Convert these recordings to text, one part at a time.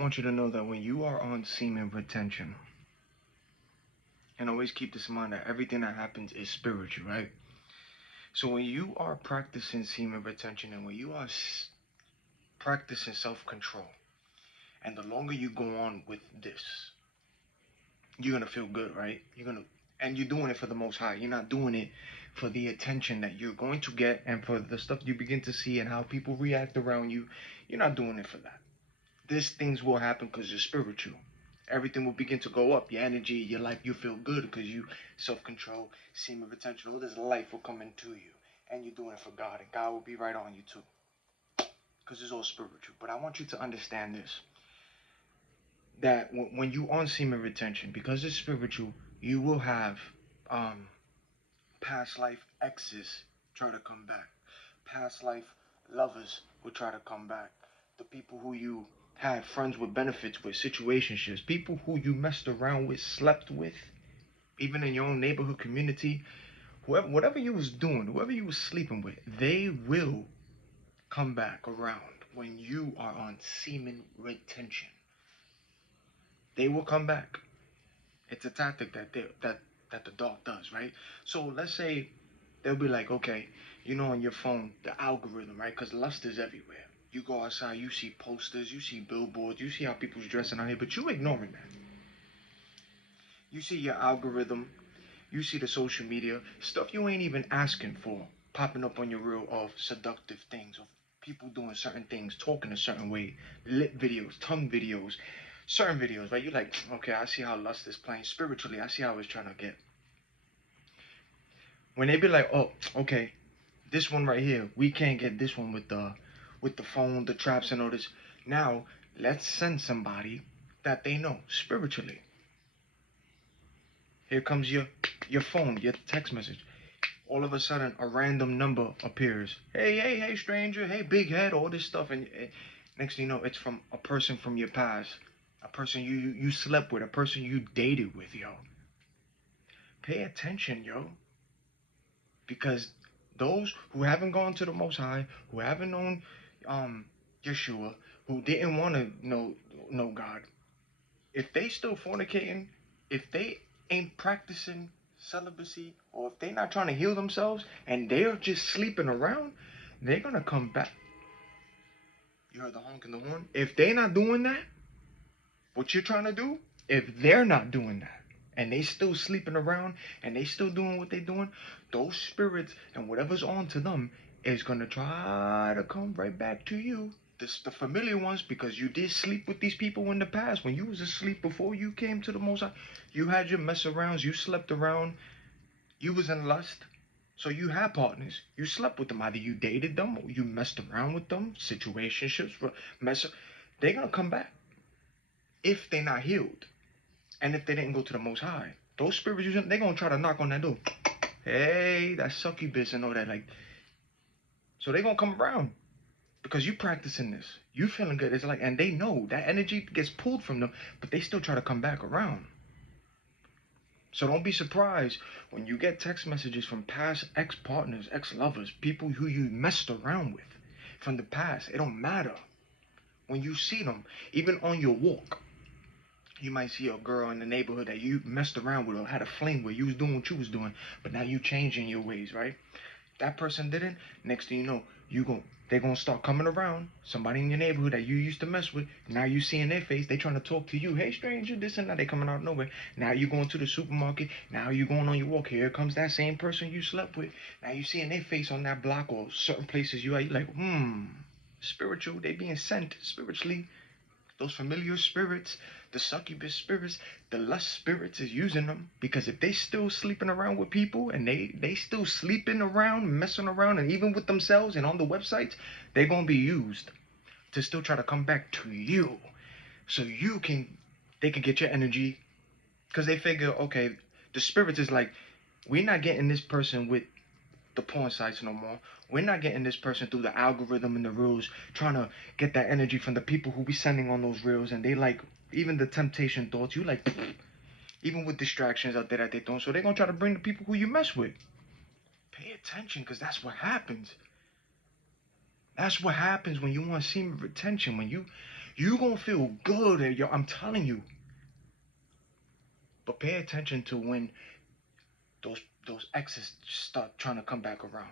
want you to know that when you are on semen retention, and always keep this in mind that everything that happens is spiritual, right? So when you are practicing semen retention and when you are practicing self-control, and the longer you go on with this, you're gonna feel good, right? And you're doing it for the Most High. You're not doing it for the attention that you're going to get and for the stuff you begin to see and how people react around you. You're not doing it for that. These things will happen because you're spiritual. Everything will begin to go up. Your energy, your life, you feel good because you self-control, semen retention. All this life will come into you, and you're doing it for God, and God will be right on you too, because it's all spiritual. But I want you to understand this: that when you on semen retention, because it's spiritual, you will have um, past life exes try to come back. Past life lovers will try to come back. The people who you had friends with benefits with, situationships, people who you messed around with, slept with, even in your own neighborhood community, whoever, whatever you was doing, whoever you was sleeping with, they will come back around when you are on semen retention. They will come back. It's a tactic that the dog does, right? So let's say they'll be like, okay, on your phone, the algorithm, right? Because lust is everywhere. You go outside, you see posters, you see billboards, you see how people's dressing out here, but you ignoring that. You see your algorithm, you see the social media, stuff you ain't even asking for, popping up on your reel of seductive things, of people doing certain things, talking a certain way, lip videos, tongue videos, certain videos, right? You're like, okay, I see how lust is playing spiritually. I see how it's trying to get. When they be like, oh, okay, this one right here, we can't get this one with the phone, the traps and all this. Now, let's send somebody that they know spiritually. Here comes your phone, your text message. All of a sudden, a random number appears. Hey, stranger. Hey, big head. All this stuff, and next thing you know, it's from a person from your past, a person you slept with, a person you dated with, yo. Pay attention, yo, because those who haven't gone to the Most High, who haven't known Yeshua, who didn't want to know God, if they still fornicating, if they ain't practicing celibacy, or if they not trying to heal themselves and they're just sleeping around, they're gonna come back. You heard the honk in the horn? If they not doing that, what you're trying to do, if they're not doing that, and they still sleeping around and they still doing what they doing, those spirits and whatever's on to them is gonna try to come right back to you. The familiar ones, because you did sleep with these people in the past. When you was asleep before you came to the Most High, you had your mess arounds, you slept around, you was in lust. So you had partners. You slept with them. Either you dated them or you messed around with them. Situationships, they're gonna come back if they're not healed. And if they didn't go to the Most High. Those spirits, they're gonna try to knock on that door. Hey, that succubus and all that. Like, so they're gonna come around. Because you practicing this, you feeling good. It's like, and they know that energy gets pulled from them, but they still try to come back around. So don't be surprised when you get text messages from past ex-partners, ex-lovers, people who you messed around with from the past. It don't matter. When you see them, even on your walk, you might see a girl in the neighborhood that you messed around with or had a fling with. You was doing what you was doing, but now you changing your ways, right? That person didn't. Next thing you know, they're gonna start coming around. Somebody in your neighborhood that you used to mess with. Now you seeing their face. They trying to talk to you. Hey, stranger, this and that. They coming out of nowhere. Now you going to the supermarket. Now you going on your walk. Here comes that same person you slept with. Now you seeing their face on that block or certain places you are. You like, spiritual. They being sent spiritually. Those familiar spirits, the succubus spirits, the lust spirits is using them, because if they still sleeping around with people and they still sleeping around, messing around, and even with themselves and on the websites, they're gonna be used to still try to come back to you, so they can get your energy, because they figure, okay, the spirits is like, we're not getting this person with the porn sites no more. We're not getting this person through the algorithm and the rules, trying to get that energy from the people who be sending on those reels, and they like even the temptation thoughts. You like, even with distractions out there that they don't. So they're gonna try to bring the people who you mess with. Pay attention, because that's what happens. That's what happens when you want semen retention. When You gonna feel good, and yo, I'm telling you. But pay attention to when those those exes start trying to come back around.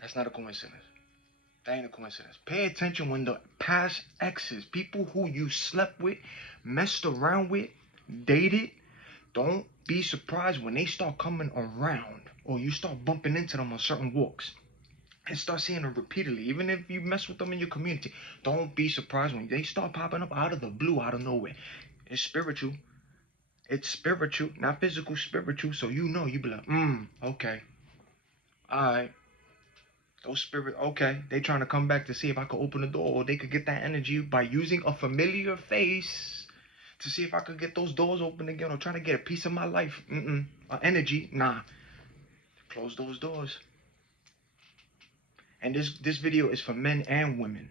That's not a coincidence. That ain't a coincidence. Pay attention when the past exes, people who you slept with, messed around with, dated, don't be surprised when they start coming around or you start bumping into them on certain walks and start seeing them repeatedly. Even if you mess with them in your community, don't be surprised when they start popping up out of the blue, out of nowhere. It's spiritual. It's spiritual, not physical, spiritual. So you be like, okay, all right. Those spirit, okay, they trying to come back to see if I could open the door or they could get that energy by using a familiar face to see if I could get those doors open again or trying to get a piece of my life. Energy, nah. Close those doors. And this video is for men and women,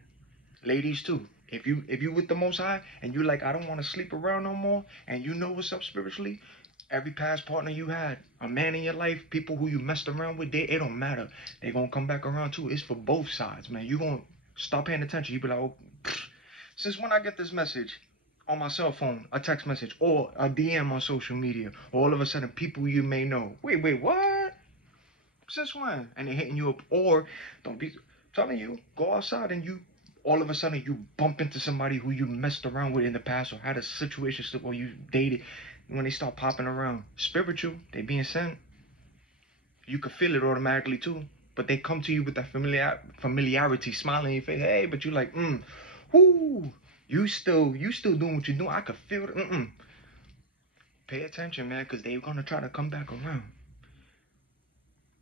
ladies too. If you with the Most High and you like I don't want to sleep around no more, and you know what's up spiritually, every past partner you had, a man in your life, people who you messed around with, it don't matter. They gonna come back around too. It's for both sides, man. You gonna start paying attention. You be like, oh, since when I get this message on my cell phone, a text message, or a DM on social media, all of a sudden people you may know. Wait, what? Since when? And they hitting you up, or don't be telling you, go outside and you all of a sudden you bump into somebody who you messed around with in the past or had a situation or you dated. When they start popping around, spiritual, they being sent. You could feel it automatically too. But they come to you with that familiarity, smiling in your face. Hey, but you like, whoo, you still doing what you're doing. I could feel it. Pay attention, man, because they're gonna try to come back around.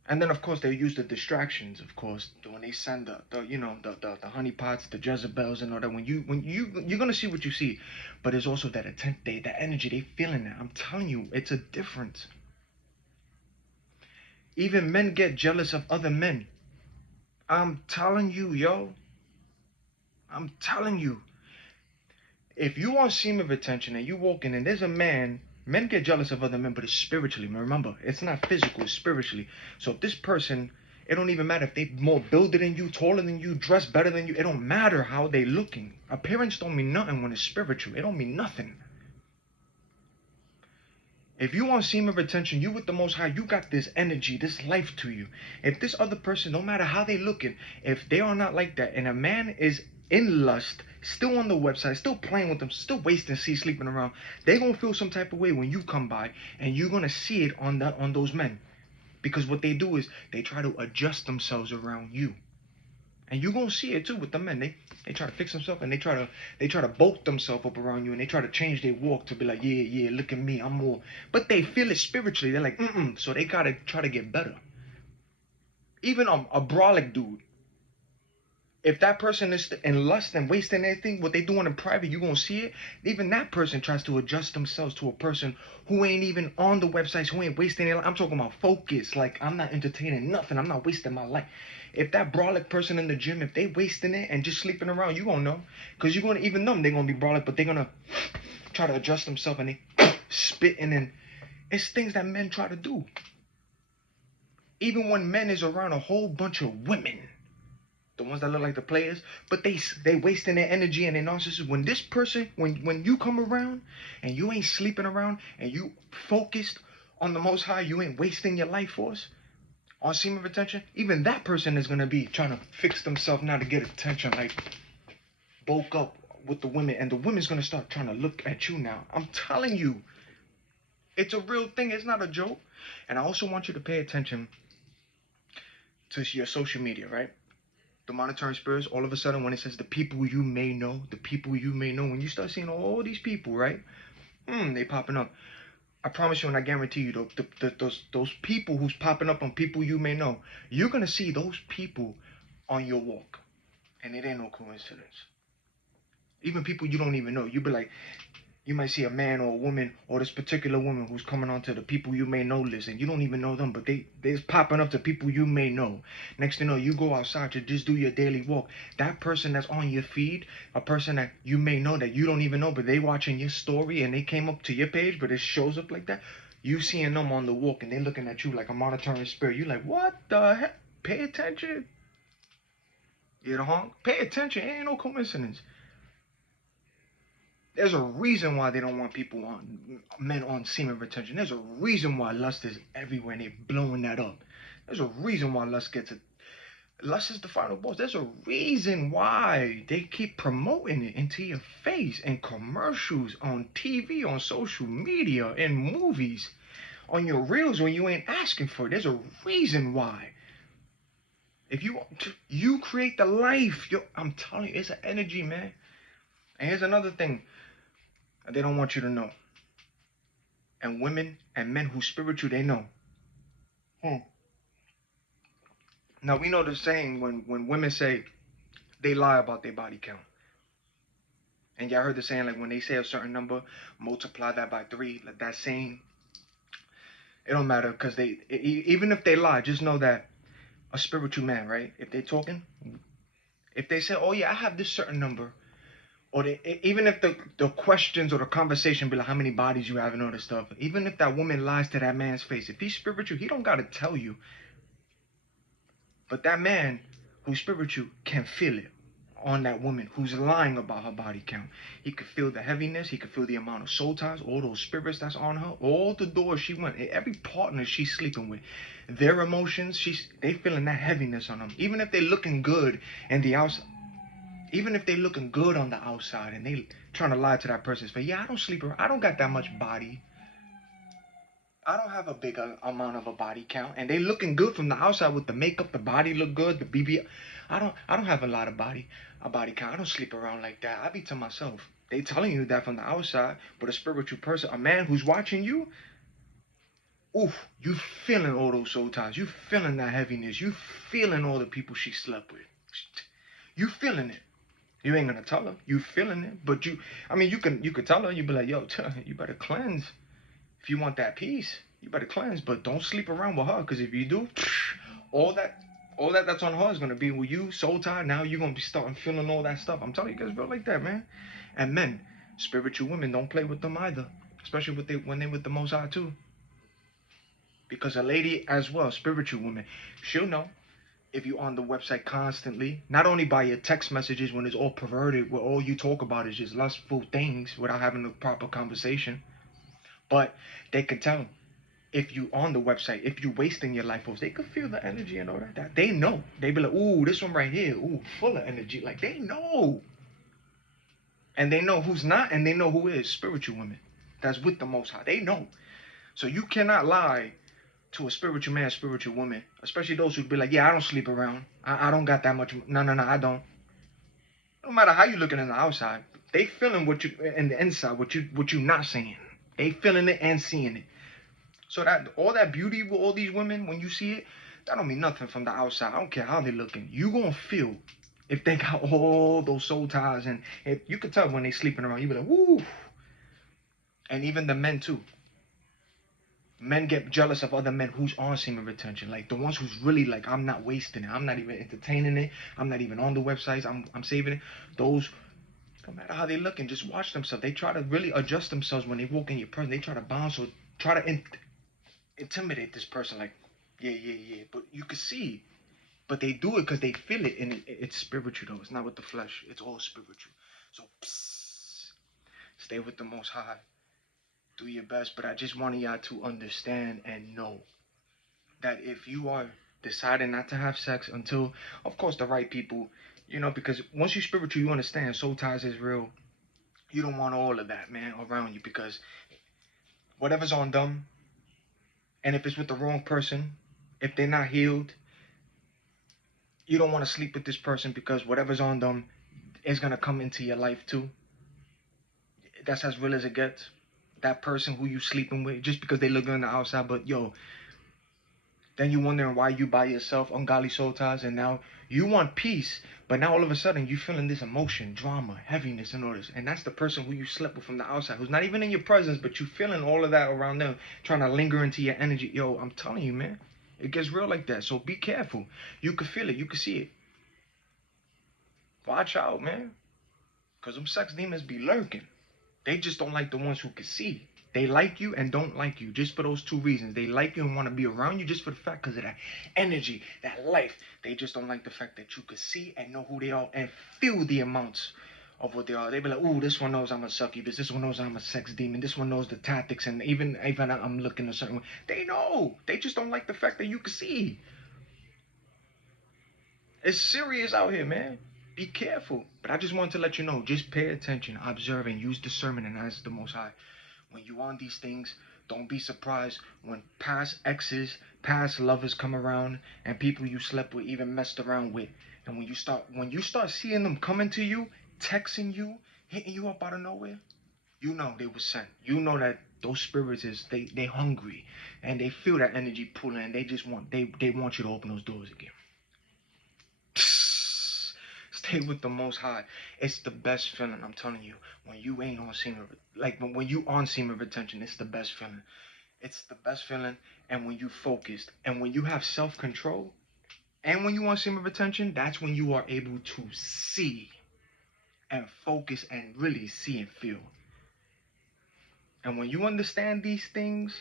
And then of course they use the distractions, of course, when they send the honeypots, the Jezebels and all that. When you're gonna see what you see, but it's also that that energy, they feeling that. I'm telling you, it's a difference. Even men get jealous of other men. I'm telling you, yo. I'm telling you. If you want semen retention and you walking and there's a man, men get jealous of other men, but it's spiritually. Remember, it's not physical, it's spiritually. So if this person, it don't even matter if they more builder than you, taller than you, dress better than you. It don't matter how they looking. Appearance don't mean nothing when it's spiritual. It don't mean nothing. If you want semen retention, you with the Most High, you got this energy, this life to you. If this other person, no matter how they looking, if they are not like that, and a man is in lust, still on the website, still playing with them, still wasting seed, sleeping around, they gonna feel some type of way when you come by, and you're gonna see it on those men, because what they do is they try to adjust themselves around you. And you're gonna see it too with the men. They try to fix themselves and they try to bulk themselves up around you and they try to change their walk to be like, yeah, look at me, I'm more. But they feel it spiritually. They're like, so they gotta try to get better. Even a brolic dude, if that person is in lust and wasting anything, what they doing in private, you gonna see it. Even that person tries to adjust themselves to a person who ain't even on the websites, who ain't wasting their life. I'm talking about focus. Like, I'm not entertaining nothing. I'm not wasting my life. If that brolic person in the gym, if they wasting it and just sleeping around, you gonna know. Because you're gonna, even them, they're gonna be brolic, but they're gonna try to adjust themselves and they spitting, and it's things that men try to do. Even when men is around a whole bunch of women, the ones that look like the players, but they wasting their energy and their narcissism. When this person, when you come around and you ain't sleeping around and you focused on the Most High, you ain't wasting your life force on semen retention, even that person is gonna be trying to fix themselves now to get attention, like bulk up with the women, and the women's gonna start trying to look at you now. I'm telling you, it's a real thing. It's not a joke. And I also want you to pay attention to your social media, right? The monitoring spirits, all of a sudden when it says the people you may know, when you start seeing all these people, right? They popping up. I promise you and I guarantee you, those people who's popping up on people you may know, you're gonna see those people on your walk. And it ain't no coincidence. Even people you don't even know. You be like, you might see a man or a woman or this particular woman who's coming onto the people you may know list, and you don't even know them, but they're popping up to people you may know. Next thing you know, you go outside to just do your daily walk. That person that's on your feed, a person that you may know that you don't even know, but they watching your story and they came up to your page, but it shows up like that. You seeing them on the walk and they looking at you like a monitoring spirit. You like, what the heck? Pay attention. You know, pay attention. It ain't no coincidence. There's a reason why they don't want men on semen retention. There's a reason why lust is everywhere and they're blowing that up. There's a reason why lust is the final boss. There's a reason why they keep promoting it into your face in commercials, on TV, on social media, in movies, on your reels when you ain't asking for it. There's a reason why. If you create the life, I'm telling you, it's an energy, man. And here's another thing they don't want you to know. And women and men who spiritual, they know. Now we know the saying when women say they lie about their body count. And y'all heard the saying like when they say a certain number, multiply that by 3. Like that saying, it don't matter because even if they lie, just know that a spiritual man, right? If they talking, if they say, oh yeah, I have this certain number, or even if the questions or the conversation be like how many bodies you have and all this stuff, even if that woman lies to that man's face, if he's spiritual, he don't gotta tell you. But that man who's spiritual can feel it on that woman who's lying about her body count. He could feel the heaviness. He could feel the amount of soul ties, all those spirits that's on her, all the doors she went, every partner she's sleeping with, their emotions, they feeling that heaviness on them. Even if they looking good in the outside, even if they looking good on the outside and they trying to lie to that person's face. Yeah, I don't sleep around. I don't got that much body. I don't have a big amount of a body count, and they looking good from the outside with the makeup, the body look good, the BB. I don't have a lot of a body count. I don't sleep around like that. I be to myself. They telling you that from the outside, but a spiritual person, a man who's watching you, oof, you feeling all those soul ties. You feeling that heaviness. You feeling all the people she slept with. You feeling it. You ain't gonna tell her. You feeling it, but I mean, you could tell her. You be like, yo, you better cleanse. If you want that peace, you better cleanse, but don't sleep around with her. Because if you do, all that that's on her is gonna be with you, soul tied. Now you're gonna be starting feeling all that stuff. I'm telling you guys, real like that, man. And men, spiritual women, don't play with them either, especially when they with the Most High too. Because a lady as well, spiritual woman, she'll know if you on the website constantly, not only by your text messages when it's all perverted, where all you talk about is just lustful things without having a proper conversation, but they can tell if you on the website, if you wasting your life force, they could feel the energy and all that. They know. They be like, ooh, this one right here, ooh, full of energy. Like they know. And they know who's not, and they know who is spiritual women. That's with the Most High. They know. So you cannot lie to a spiritual man, spiritual woman, especially those who be like, yeah, I don't sleep around. I don't got that much. No, I don't. No matter how you looking in the outside, they feeling what you in the inside, what you not saying. They feeling it and seeing it. So that all that beauty with all these women, when you see it, that don't mean nothing from the outside. I don't care how they looking. You gonna feel if they got all those soul ties, and if you could tell when they sleeping around, you be like, woo. And even the men too. Men get jealous of other men who's on semen retention, like the ones who's really like, I'm not wasting it. I'm not even entertaining it. I'm not even on the websites. I'm saving it. Those, no matter how they look, and just watch themselves. They try to really adjust themselves when they walk in your presence. They try to bounce or try to intimidate this person, like, yeah. But you can see, but they do it because they feel it, and it's spiritual though. It's not with the flesh. It's all spiritual. So stay with the Most High. Do your best. But I just wanted y'all to understand and know that if you are deciding not to have sex until, of course, the right people, because once you're spiritual, you understand soul ties is real. You don't want all of that, man, around you, because whatever's on them, and if it's with the wrong person, if they're not healed, you don't want to sleep with this person because whatever's on them is going to come into your life too. That's as real as it gets. That person who you sleeping with, just because they look good on the outside, but yo, then you wondering why you by yourself, ungodly soul ties, and now you want peace, but now all of a sudden you feeling this emotion, drama, heaviness, and all this, and that's the person who you slept with from the outside, who's not even in your presence, but you feeling all of that around them, trying to linger into your energy. Yo, I'm telling you, man, it gets real like that. So be careful. You can feel it, you can see it. Watch out, man, because them sex demons be lurking. They just don't like the ones who can see. They like you and don't like you just for those two reasons. They like you and want to be around you just for the fact because of that energy, that life. They just don't like the fact that you could see and know who they are and feel the amounts of what they are. They be like, ooh, this one knows I'm a succubus. This one knows I'm a sex demon. This one knows the tactics, and even I'm looking a certain way. They know. They just don't like the fact that you can see. It's serious out here, man. Be careful. But I just wanted to let you know, just pay attention, observe, and use discernment, and ask the Most High. When you on these things, don't be surprised when past exes, past lovers come around, and people you slept with, even messed around with. And when you start seeing them coming to you, texting you, hitting you up out of nowhere, you know they were sent. You know that those spirits is they hungry, and they feel that energy pulling, and they want you to open those doors again. Stay with the Most High. It's the best feeling, I'm telling you. When you ain't on semen, like when you on semen retention, it's the best feeling. It's the best feeling. And when you focused, and when you have self-control, and when you want semen retention, that's when you are able to see and focus and really see and feel. And when you understand these things,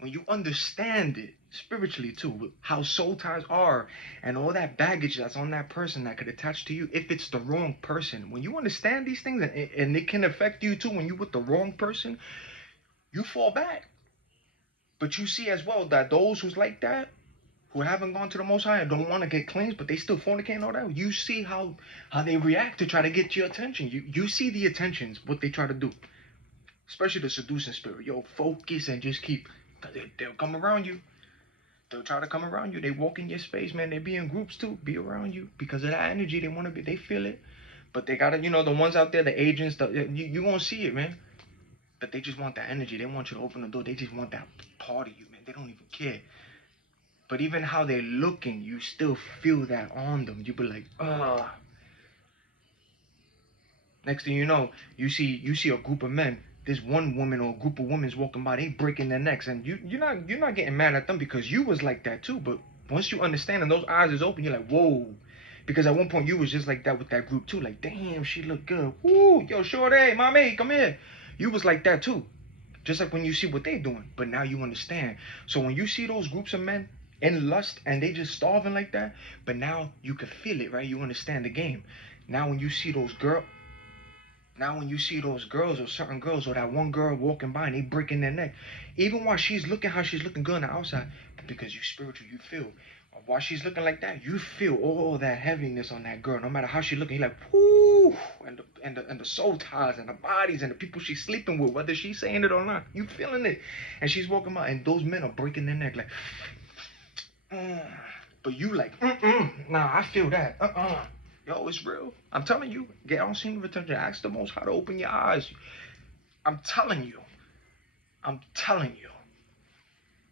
when you understand it spiritually too, how soul ties are and all that baggage that's on that person that could attach to you if it's the wrong person, when you understand these things, and it can affect you too when you with the wrong person, you fall back. But you see as well that those who's like that, who haven't gone to the Most High and don't want to get cleansed, but they still fornicate and all that, you see how they react to try to get your attention. You see the attentions, what they try to do, especially the seducing spirit. Yo, focus and just keep, they'll come around you. They'll try to come around you. They walk in your space, man. They be in groups too, be around you because of that energy. They want to be, they feel it. But they gotta, the ones out there, the agents, you won't see it, man. But they just want that energy. They want you to open the door. They just want that part of you, man. They don't even care. But even how they're looking, you still feel that on them. You be like, ah. Next thing you know, you see a group of men. This one woman or a group of women's walking by, they breaking their necks, and you're not getting mad at them because you was like that too. But once you understand and those eyes is open, you're like, whoa. Because at one point you was just like that with that group too. Like, damn, she look good. Woo, yo, shorty, mommy, come here. You was like that too. Just like when you see what they doing. But now you understand. So when you see those groups of men in lust and they just starving like that, but now you can feel it, right? You understand the game. Now when you see those girls or certain girls or that one girl walking by and they breaking their neck, even while she's looking how she's looking good on the outside, because you spiritual, you feel. While she's looking like that, you feel all that heaviness on that girl. No matter how she looking, you're like, whoo, and the soul ties and the bodies and the people she's sleeping with, whether she's saying it or not, you feeling it. And she's walking by, and those men are breaking their neck like, but you like, nah, I feel that, Yo, it's real. I'm telling you, get on semen retention. Ask the Most High to open your eyes. I'm telling you,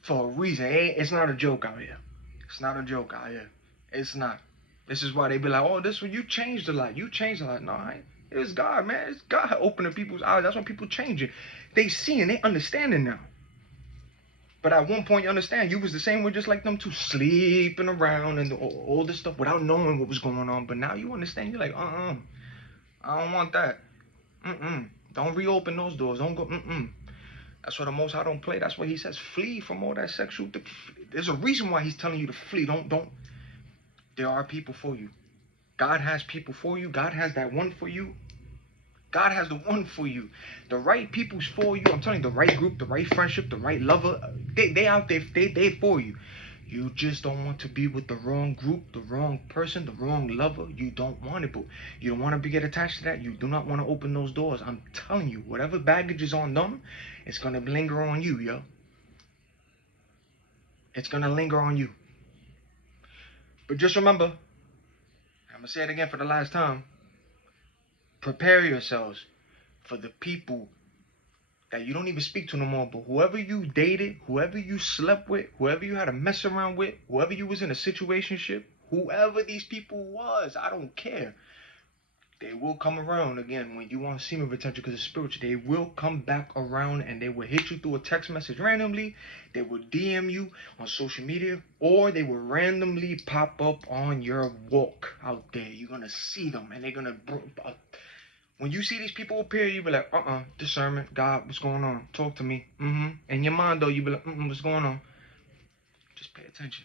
for a reason. It's not a joke out here. It's not a joke out here. It's not. This is why they be like, oh, this one, you changed a lot. You changed a lot. No, I ain't. It's God, man. It's God opening people's eyes. That's why people change it. They seeing, they understanding now. But at one point, you understand, you was the same way just like them too, sleeping around and all this stuff without knowing what was going on. But now you understand, you're like, I don't want that. Don't reopen those doors. Don't go, That's why the Most High don't play. That's why he says, flee from all that sexual. There's a reason why he's telling you to flee. Don't. There are people for you. God has people for you. God has that one for you. God has the one for you. The right people's for you. I'm telling you, the right group, the right friendship, the right lover. They out there. They for you. You just don't want to be with the wrong group, the wrong person, the wrong lover. You don't want it, but you don't want to get attached to that. You do not want to open those doors. I'm telling you, whatever baggage is on them, it's gonna linger on you, yo. It's gonna linger on you. But just remember, I'm gonna say it again for the last time. Prepare yourselves for the people that you don't even speak to no more, but whoever you dated, whoever you slept with, whoever you had to mess around with, whoever you was in a situationship, whoever these people was, I don't care. They will come around again when you want semen retention because it's spiritual. They will come back around and they will hit you through a text message randomly. They will DM you on social media, or they will randomly pop up on your walk out there. You're going to see them and they're going to... When you see these people appear, you be like, discernment, God, what's going on? Talk to me. In your mind, though, you be like, what's going on? Just pay attention.